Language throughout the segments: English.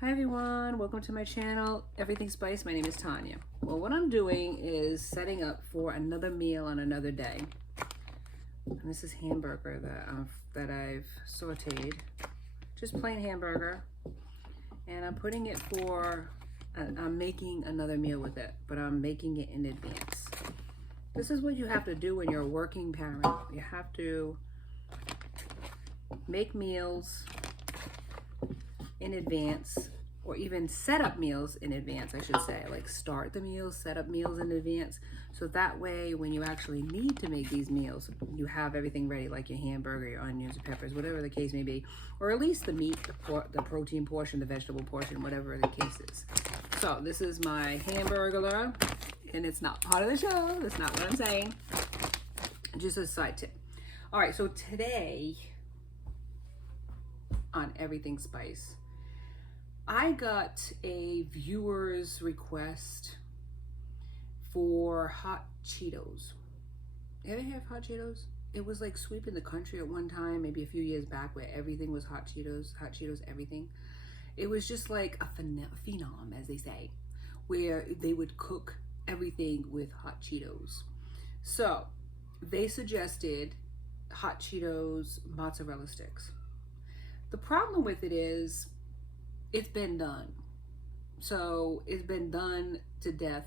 Hi everyone, welcome to my channel, Everything Spice. My name is Tanya. Well, what I'm doing is setting up for another meal on another day. And this is hamburger that I've sauteed. Just plain hamburger. And I'm putting it for, I'm making another meal with it, but I'm making it in advance. This is what you have to do when you're a working parent. You have to make meals in advance, or even set up meals in advance, I should say. Like start the meals, set up meals in advance, so that way when you actually need to make these meals, you have everything ready, like your hamburger, your onions, your peppers, whatever the case may be, or at least the meat, the protein portion, the vegetable portion, whatever the case is. So this is my hamburger, and it's not part of the show. That's not what I'm saying. Just a side tip. All right, so today on Everything Spice, I got a viewer's request for hot Cheetos. Ever have hot Cheetos? It was like sweeping the country at one time, maybe a few years back, where everything was hot Cheetos, everything. It was just like a phenom, as they say, where they would cook everything with hot Cheetos. So they suggested hot Cheetos mozzarella sticks. The problem with it is, it's been done. So it's been done to death.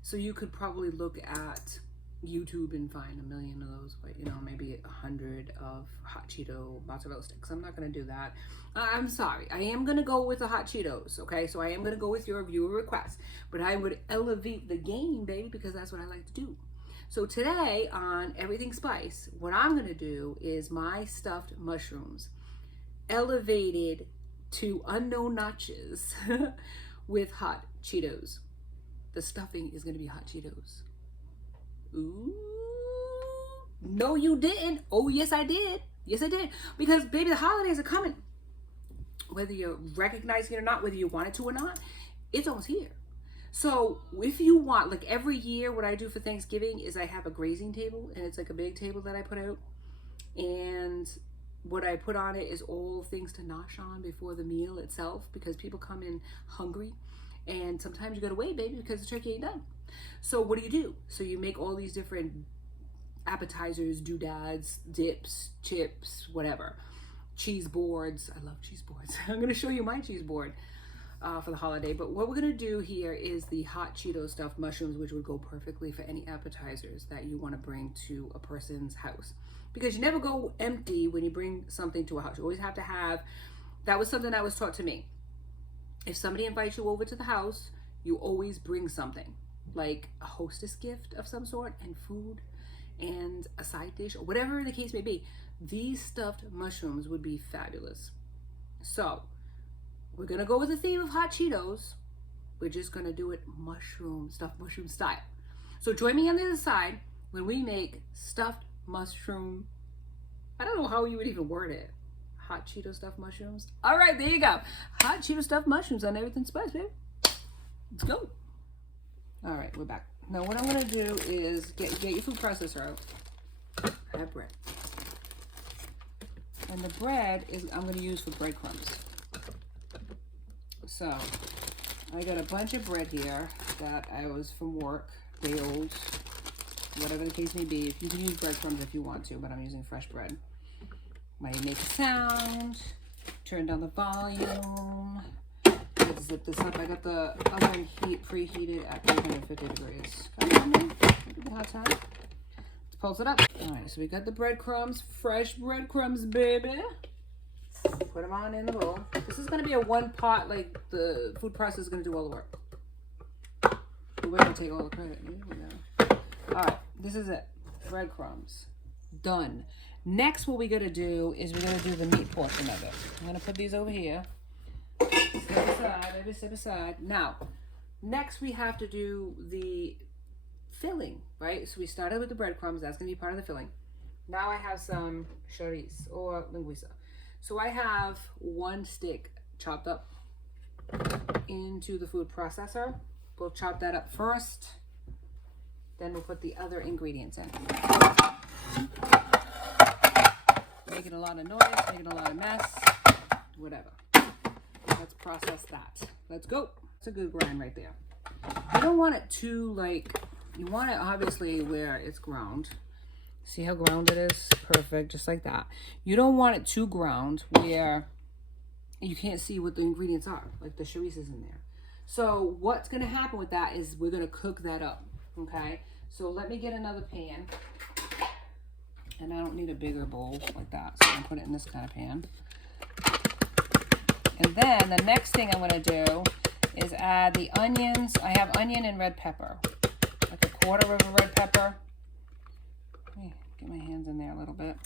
So you could probably look at YouTube and find 1 million of those, but maybe 100 of hot Cheeto mozzarella sticks. I'm not gonna do that. I'm sorry. I am gonna go with the hot Cheetos, okay? So I am gonna go with your viewer request, but I would elevate the game, baby, because that's what I like to do. So today on Everything Spice, what I'm gonna do is my stuffed mushrooms, elevated to unknown notches with hot Cheetos. The stuffing is gonna be hot Cheetos. Ooh, no you didn't. Oh yes I did. Yes I did. Because baby, the holidays are coming. Whether you're recognizing it or not, whether you want it to or not, it's almost here. So if you want, like every year, what I do for Thanksgiving is I have a grazing table, and it's like a big table that I put out, and what I put on it is all things to nosh on before the meal itself, because people come in hungry, and sometimes you gotta wait, baby, because the turkey ain't done. So what do? So you make all these different appetizers, doodads, dips, chips, whatever. Cheese boards. I love cheese boards. I'm gonna show you my cheese board for the holiday. But what we're gonna do here is the hot Cheeto stuffed mushrooms, which would go perfectly for any appetizers that you wanna bring to a person's house. Because you never go empty when you bring something to a house. You always have to have, that was something that was taught to me. If somebody invites you over to the house, you always bring something, like a hostess gift of some sort, and food, and a side dish, or whatever the case may be. These stuffed mushrooms would be fabulous. So we're gonna go with the theme of hot Cheetos. We're just gonna do it stuffed mushroom style. So join me on the other side when we make stuffed mushroom, I don't know how you would even word it. Hot Cheeto stuffed mushrooms. All right, there you go. Hot Cheeto stuffed mushrooms on Everything Spice, baby. Let's go. All right, we're back. Now what I'm gonna do is get your food processor out. I have bread. And the bread is I'm gonna use for breadcrumbs. So I got a bunch of bread here that I was from work, day old, whatever the case may be. You can use breadcrumbs if you want to, but I'm using fresh bread. Might make a sound. Turn down the volume. Let's zip this up. I got the oven preheated at 350 degrees. Come on, man. Give it a hot time. Let's pulse it up. All right, so we got the breadcrumbs, fresh breadcrumbs, baby. Put them on in the bowl. This is gonna be a one pot, like the food processor is gonna do all the work. We're gonna take all the credit. Here we go. All right, this is it. Breadcrumbs. Done. Next, what we gotta do is we're gonna do the meat portion of it. I'm gonna put these over here. Step aside, baby, step aside. Now, next we have to do the filling, right? So we started with the breadcrumbs. That's gonna be part of the filling. Now I have some chorizo or linguiça. So I have 1 stick chopped up into the food processor. We'll chop that up first. Then we'll put the other ingredients in. Making a lot of noise, making a lot of mess, whatever. let's process that. Let's go. It's a good grind right there. You don't want it too, like, you want it obviously where it's ground. See how ground it is? Perfect, just like that. You don't want it too ground where you can't see what the ingredients are, like the chorizo is in there. So what's gonna happen with that is we're gonna cook that up, okay? So let me get another pan. And I don't need a bigger bowl like that, so I'm gonna put it in this kind of pan. And then the next thing I'm gonna do is add the onions. I have onion and red pepper, like a quarter of a red pepper. Let me get my hands in there a little bit.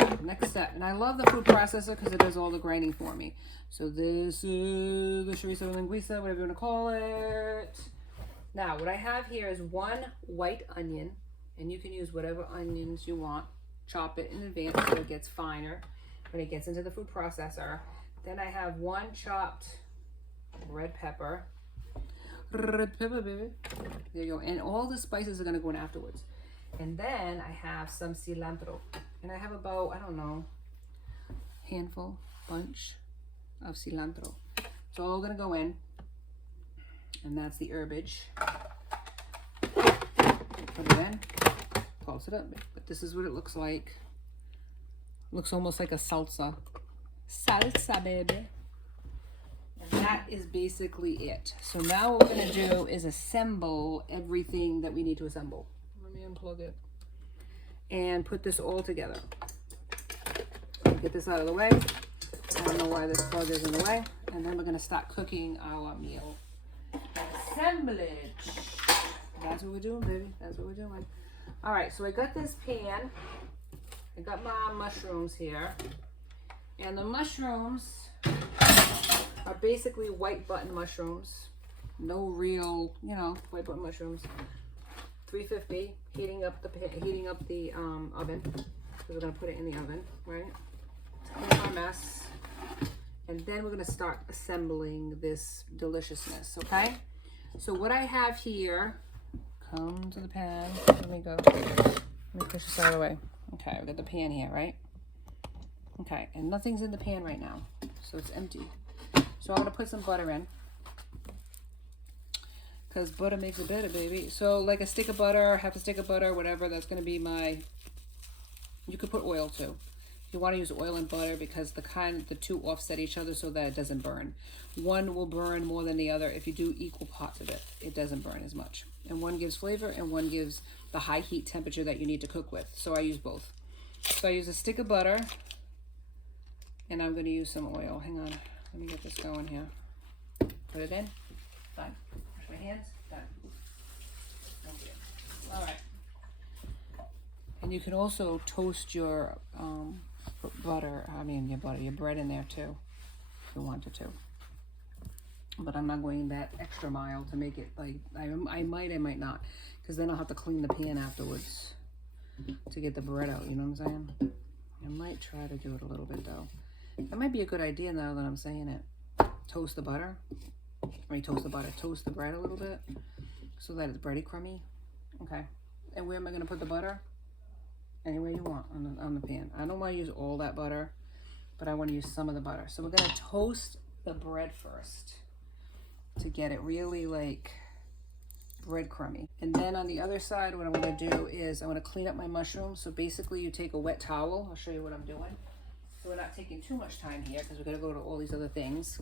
Okay, next step. And I love the food processor because it does all the grinding for me. So this is the chorizo linguiça, whatever you want to call it. Now, what I have here is 1 white onion, and you can use whatever onions you want. Chop it in advance so it gets finer when it gets into the food processor. Then I have 1 chopped red pepper. Red pepper, baby. There you go. And all the spices are going to go in afterwards. And then I have some cilantro. And I have about, I don't know, bunch of cilantro. It's all going to go in. And that's the herbage. Put it in. Pulse it up. But this is what it looks like. Looks almost like a salsa. Salsa, baby. And that is basically it. So now what we're going to do is assemble everything that we need to assemble. Let me unplug it. And put this all together. Get this out of the way. I don't know why this plug is in the way. And then we're going to start cooking our meal. Assemblage. That's what we're doing, baby. That's what we're doing. All right, so I got this pan. I got my mushrooms here. And the mushrooms are basically white button mushrooms. No real, white button mushrooms. 350, heating up the oven. So we're gonna put it in the oven, right? Clean our mess. And then we're gonna start assembling this deliciousness, okay? So what I have here, come to the pan. Let me go. Let me push this out of the way. Okay, we got the pan here, right? Okay, and nothing's in the pan right now, so it's empty. So I'm gonna put some butter in, because butter makes it better, baby. So like a stick of butter, half a stick of butter, whatever, that's gonna be my, you could put oil too. You want to use oil and butter because the two offset each other so that it doesn't burn. One will burn more than the other. If you do equal parts of it, it doesn't burn as much. And one gives flavor and one gives the high heat temperature that you need to cook with. So I use both. So I use a stick of butter and I'm going to use some oil. Hang on. Let me get this going here. Put it in. Done. Wash my hands. Done. Okay. All right. And you can also toast your your bread in there too, if you wanted to. But I'm not going that extra mile to make it like, I might not, because then I'll have to clean the pan afterwards to get the bread out, you know what I'm saying? I might try to do it a little bit though. That might be a good idea now that I'm saying it. Toast the butter. Toast the bread a little bit so that it's breadcrumby. Okay. And where am I going to put the butter? Anywhere you want on the pan. I don't want to use all that butter, but I want to use some of the butter. So we're going to toast the bread first to get it really like breadcrumby. And then on the other side, what I'm going to do is I'm going to clean up my mushrooms. So basically you take a wet towel. I'll show you what I'm doing. So we're not taking too much time here because we're going to go to all these other things.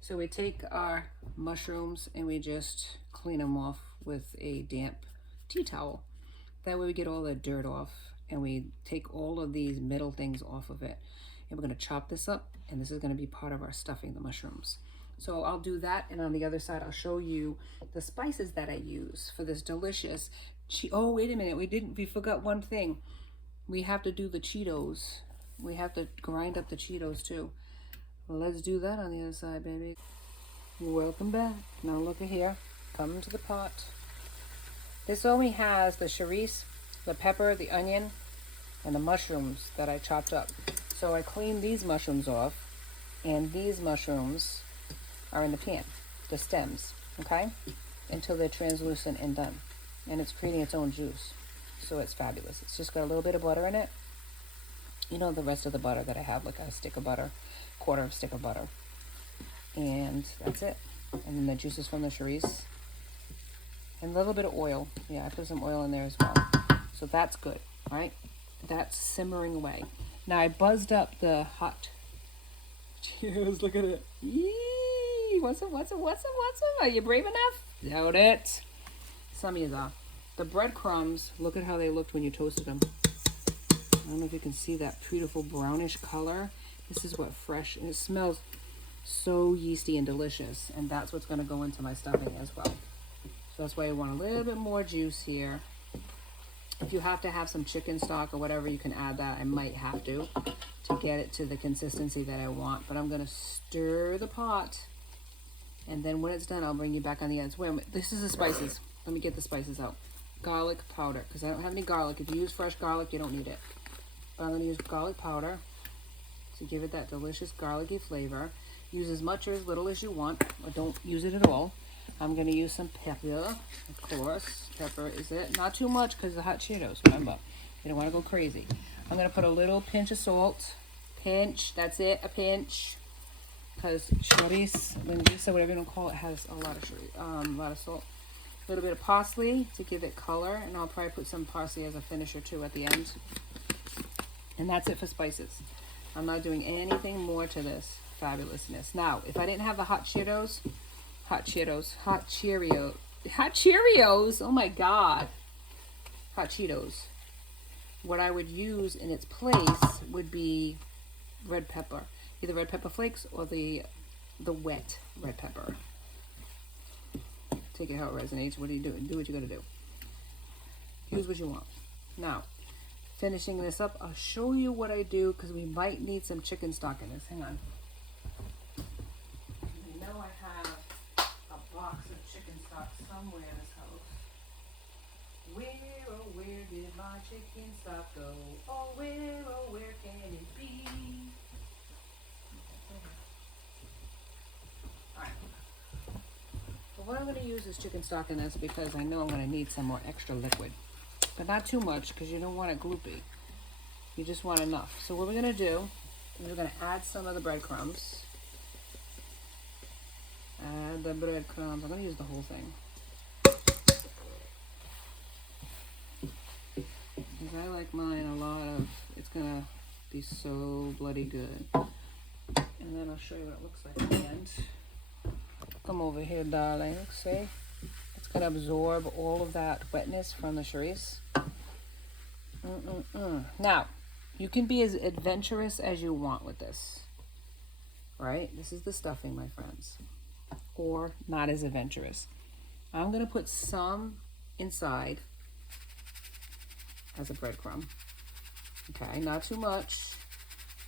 So we take our mushrooms and we just clean them off with a damp tea towel. That way we get all the dirt off and we take all of these middle things off of it. And we're going to chop this up and this is going to be part of our stuffing, the mushrooms. So I'll do that, and on the other side I'll show you the spices that I use for this delicious oh, wait a minute, we forgot one thing. We have to do the Cheetos. We have to grind up the Cheetos too. Well, let's do that on the other side, baby. Welcome back. Now look at here. Come to the pot. This only has the chorizo, the pepper, the onion, and the mushrooms that I chopped up. So I cleaned these mushrooms off, and these mushrooms are in the pan, the stems, okay? Until they're translucent and done. And it's creating its own juice. So it's fabulous. It's just got a little bit of butter in it. You know, the rest of the butter that I have, like a stick of butter, quarter of a stick of butter. And that's it. And then the juices from the chorizo. And a little bit of oil. Yeah, I put some oil in there as well. So that's good, right? That's simmering away. Now I buzzed up the hot Cheetos. Look at it. Yee! What's up? Are you brave enough? Doubt it. Some is off. The breadcrumbs, look at how they looked when you toasted them. I don't know if you can see that beautiful brownish color. This is what fresh, and it smells so yeasty and delicious. And that's what's going to go into my stuffing as well. So that's why I want a little bit more juice here. If you have to have some chicken stock or whatever, you can add that. I might have to get it to the consistency that I want. But I'm going to stir the pot. And then when it's done, I'll bring you back on the ends. Wait a minute. This is the spices. Let me get the spices out. Garlic powder, because I don't have any garlic. If you use fresh garlic, you don't need it. But I'm going to use garlic powder to give it that delicious garlicky flavor. Use as much or as little as you want, or don't use it at all. I'm going to use some pepper, of course. Pepper is it. Not too much because the hot Cheetos, remember. You don't want to go crazy. I'm going to put a little pinch of salt. Pinch, that's it, a pinch. Because chorizo, linguiça, whatever you want to call it, has a lot of salt. A little bit of parsley to give it color, and I'll probably put some parsley as a finisher too at the end. And that's it for spices. I'm not doing anything more to this fabulousness. Now, if I didn't have the hot Cheetos, oh my God, hot Cheetos, what I would use in its place would be red pepper, either red pepper flakes or the wet red pepper. Take it how it resonates. What are you doing? Do what you gotta do. Use what you want. Now, finishing this up, I'll show you what I do because we might need some chicken stock in this. Hang on. You know I have a box of chicken stock somewhere in this house. Where, oh, where did my chicken stock go? Oh, where can it be? Alright. So what I'm going to use is chicken stock in this because I know I'm going to need some more extra liquid. But not too much because you don't want it gloopy. You just want enough. So what we're going to do is we're going to add some of the breadcrumbs. Add the breadcrumbs. I'm going to use the whole thing. Because I like mine a lot of, it's going to be so bloody good. And then I'll show you what it looks like at the end. Come over here, darling. See? It's going to absorb all of that wetness from the chorizo. Now, you can be as adventurous as you want with this. Right? This is the stuffing, my friends. Or not as adventurous. I'm going to put some inside as a breadcrumb. Okay, not too much.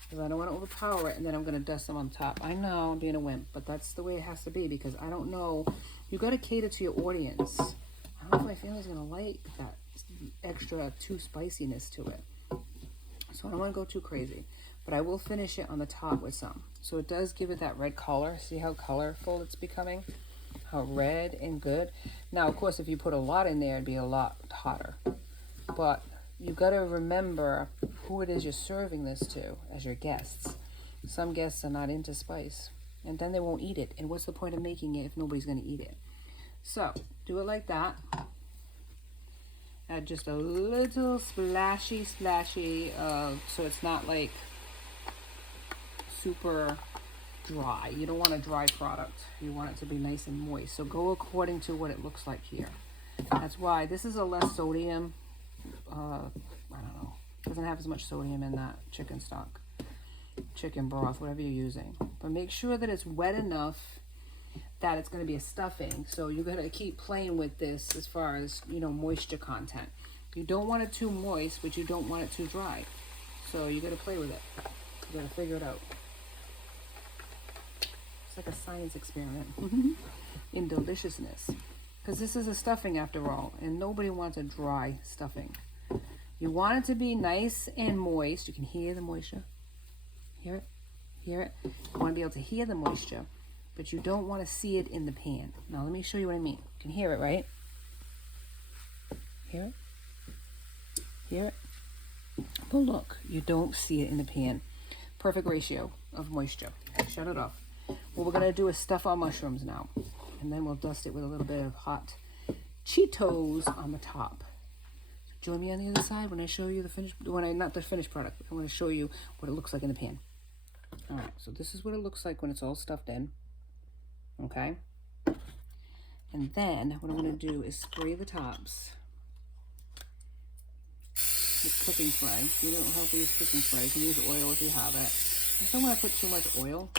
Because I don't want to overpower it. And then I'm going to dust them on top. I know I'm being a wimp, but that's the way it has to be. Because I don't know. You got to cater to your audience. I don't know if my family's going to like that extra too spiciness to it. So I don't want to go too crazy. But I will finish it on the top with some. So it does give it that red color. See how colorful it's becoming? How red and good. Now, of course, if you put a lot in there, it'd be a lot hotter. But you got to remember who it is you're serving this to as your guests. Some guests are not into spice. And then they won't eat it. And what's the point of making it if nobody's going to eat it? So, do it like that. Add just a little splashy so it's not like super dry. You don't want a dry product. You want it to be nice and moist. So go according to what it looks like here. That's why this is a less sodium. I don't know. Doesn't have as much sodium in that chicken stock, chicken broth, whatever you're using. But make sure that it's wet enough that it's going to be a stuffing. So you're going to keep playing with this as far as, you know, moisture content. You don't want it too moist, but you don't want it too dry. So you got to play with it. You got to figure it out. It's like a science experiment in deliciousness. Because this is a stuffing after all, and nobody wants a dry stuffing. You want it to be nice and moist. You can hear the moisture. Hear it? Hear it? You want to be able to hear the moisture, but you don't want to see it in the pan. Now let me show you what I mean. You can hear it, right? Hear it? Hear it? But look, you don't see it in the pan. Perfect ratio of moisture. Shut it off. What we're gonna do is stuff our mushrooms now. And then we'll dust it with a little bit of hot Cheetos on the top. Join me on the other side when I show you the finished, not the finished product. I'm gonna show you what it looks like in the pan. All right, so this is what it looks like when it's all stuffed in. Okay. And then what I'm gonna do is spray the tops with cooking spray. You don't have to use cooking spray. You can use oil if you have it. I just don't want to put too much oil.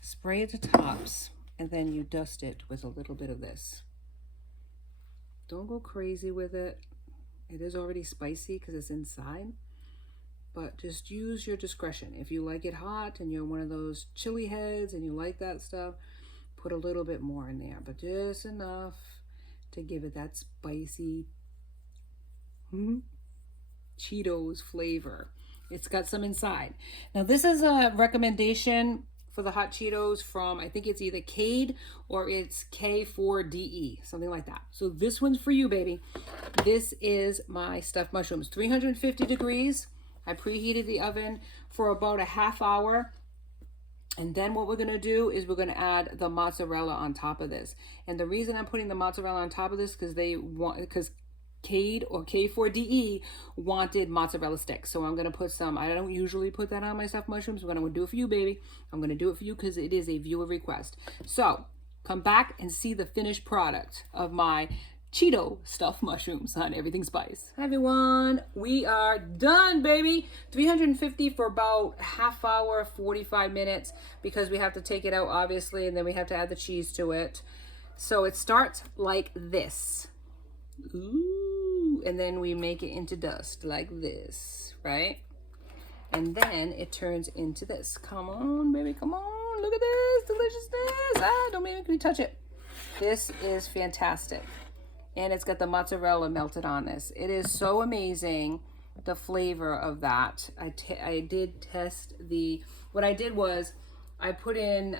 Spray the tops, and then you dust it with a little bit of this. Don't go crazy with it. It is already spicy because it's inside, but just use your discretion. If you like it hot and you're one of those chili heads and you like that stuff, put a little bit more in there, but just enough to give it that spicy Cheetos flavor. It's got some inside. Now this is a recommendation for the hot Cheetos from, I think it's either Cade or it's K4DE, something like that. So this one's for you, baby. This is my stuffed mushrooms, 350 degrees. I preheated the oven for about a half hour. And then what we're gonna do is we're gonna add the mozzarella on top of this. And the reason I'm putting the mozzarella on top of this because Cade or K4DE wanted mozzarella sticks. So I'm gonna put some. I don't usually put that on my stuffed mushrooms, but I'm gonna do it for you, baby. I'm gonna do it for you because it is a viewer request. So come back and see the finished product of my Cheeto stuffed mushrooms on Everything Spice. Hi everyone, we are done, baby. 350 for about half hour, 45 minutes, because we have to take it out obviously, and then we have to add the cheese to it. So it starts like this. Ooh, and then we make it into dust like this, right? And then it turns into this. Come on, baby, come on. Look at this deliciousness. Ah, don't make me touch it. This is fantastic. And it's got the mozzarella melted on this. It is so amazing, the flavor of that. I did test what I did was I put in,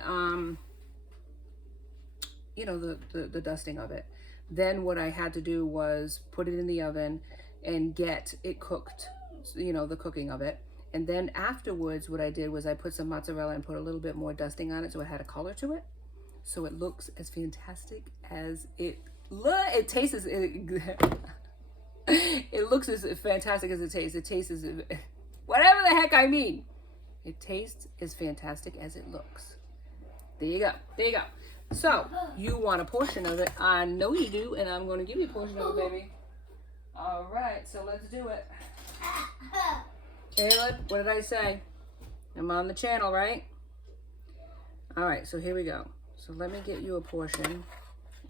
the dusting of it. Then what I had to do was put it in the oven and get it cooked, the cooking of it. And then afterwards, what I did was I put some mozzarella and put a little bit more dusting on it so it had a color to it. So it looks as fantastic as it tastes as it looks as fantastic as it tastes. It tastes as whatever the heck I mean. It tastes as fantastic as it looks. There you go. There you go. So you want a portion of it? I know you do, and I'm going to give you a portion of it, baby. All right, so let's do it. Caleb, what did I say? I'm on the channel, right? All right, so here we go. So let me get you a portion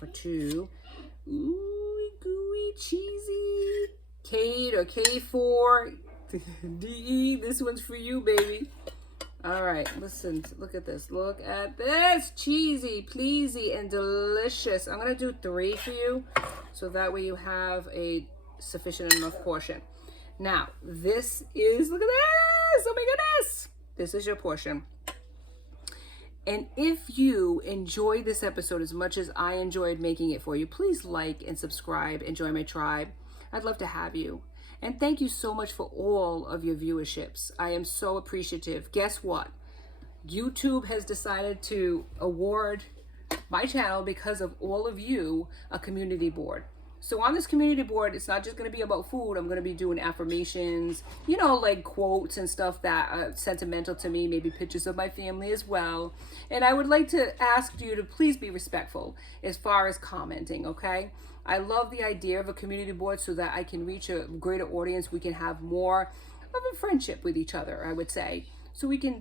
or two. Ooey gooey cheesy. Cade or K4DE. This one's for you, baby. All right, listen, look at this. Look at this. Cheesy, pleasy, and delicious. I'm going to do 3 for you, so that way you have a sufficient enough portion. Now, this is, look at this. Oh my goodness. This is your portion. And if you enjoyed this episode as much as I enjoyed making it for you, please like and subscribe and join my tribe. I'd love to have you. And thank you so much for all of your viewerships. I am so appreciative. Guess what? YouTube has decided to award my channel, because of all of you, a community board. So on this community board, it's not just going to be about food. I'm going to be doing affirmations, like quotes and stuff that are sentimental to me, maybe pictures of my family as well. And I would like to ask you to please be respectful as far as commenting, okay? I love the idea of a community board so that I can reach a greater audience. We can have more of a friendship with each other, I would say. So we can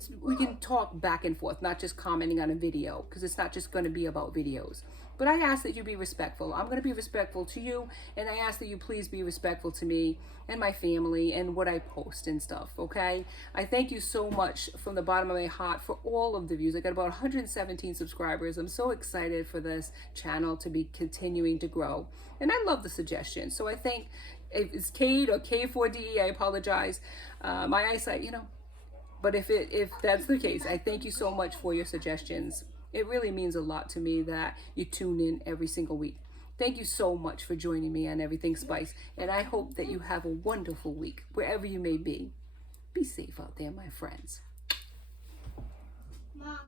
talk back and forth, not just commenting on a video, because it's not just going to be about videos. But I ask that you be respectful. I'm going to be respectful to you, and I ask that you please be respectful to me and my family and what I post and stuff, okay? I thank you so much from the bottom of my heart for all of the views. I got about 117 subscribers. I'm so excited for this channel to be continuing to grow. And I love the suggestions. So I think if it's Cade or K4DE, I apologize. My eyesight, But if that's the case, I thank you so much for your suggestions. It really means a lot to me that you tune in every single week. Thank you so much for joining me on Everything Spice, and I hope that you have a wonderful week, wherever you may be. Be safe out there, my friends. Mom.